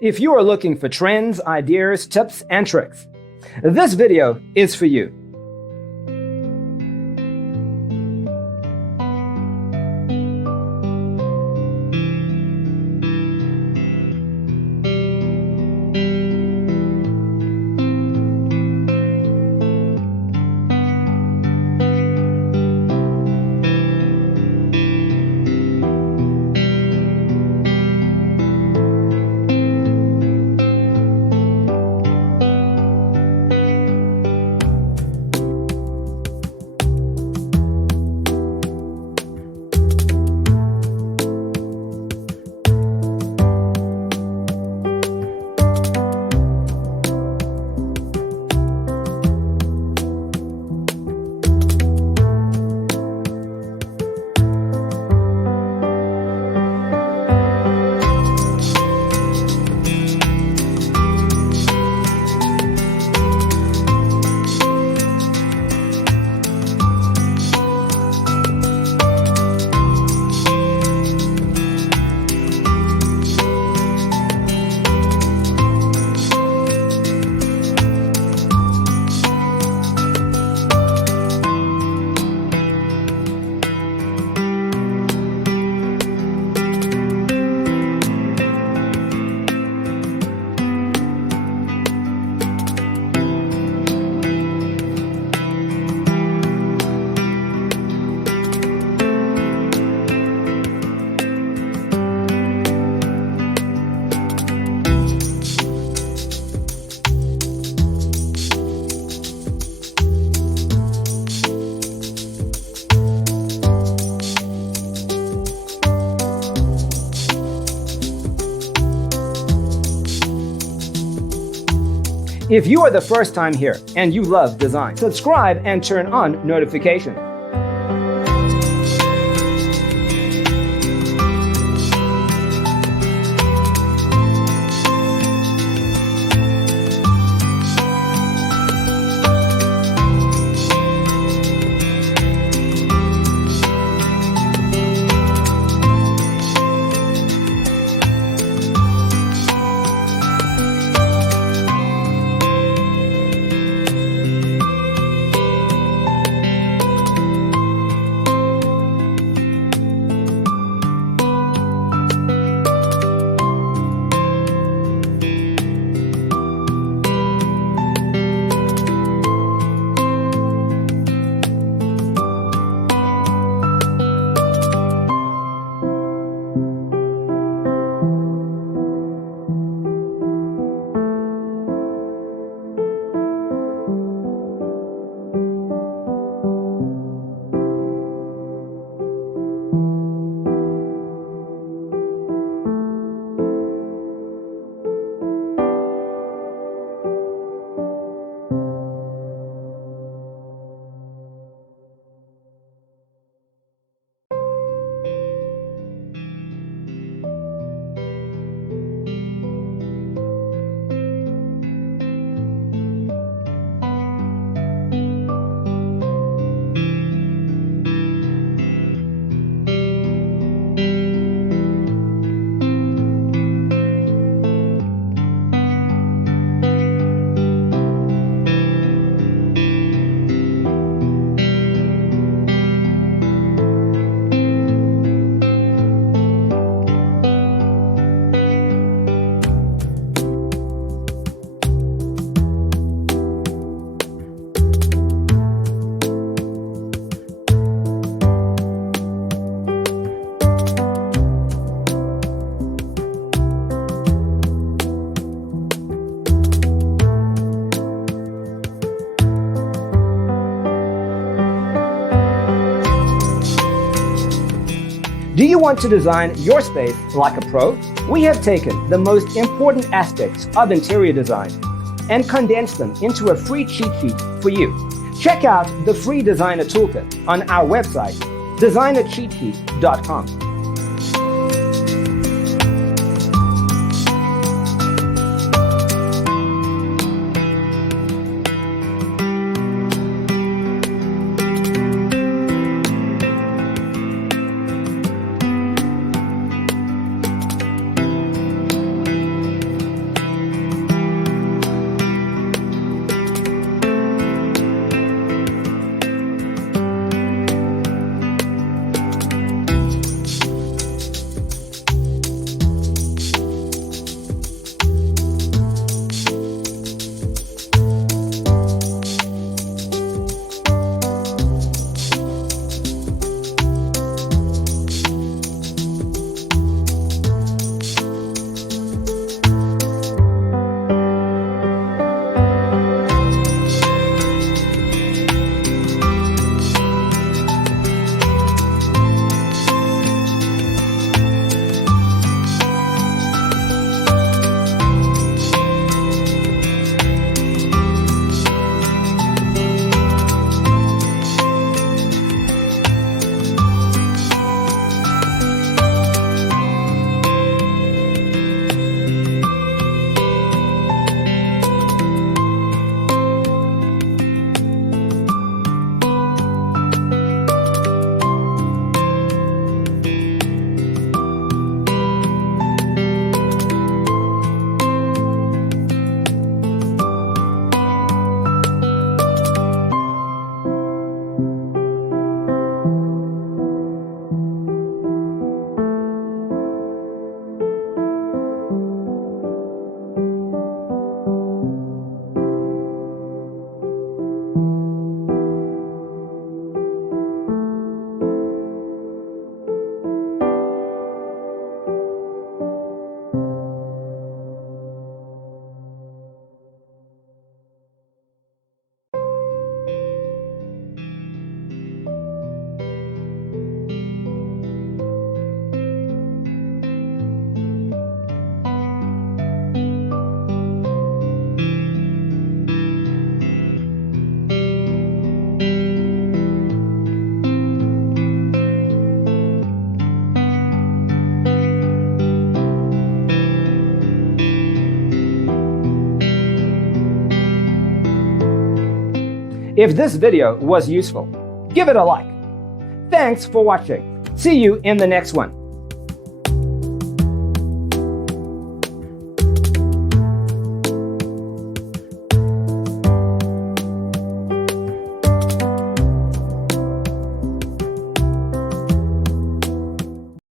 If you are looking for trends, ideas, tips, and tricks, this video is for you. If you are the first time here and you love design, subscribe and turn on notifications. Do you want to design your space like a pro? We have taken the most important aspects of interior design and condensed them into a free cheat sheet for you. Check out the free designer toolkit on our website, designercheatsheet.com. If this video was useful, give it a like. Thanks for watching. See you in the next one.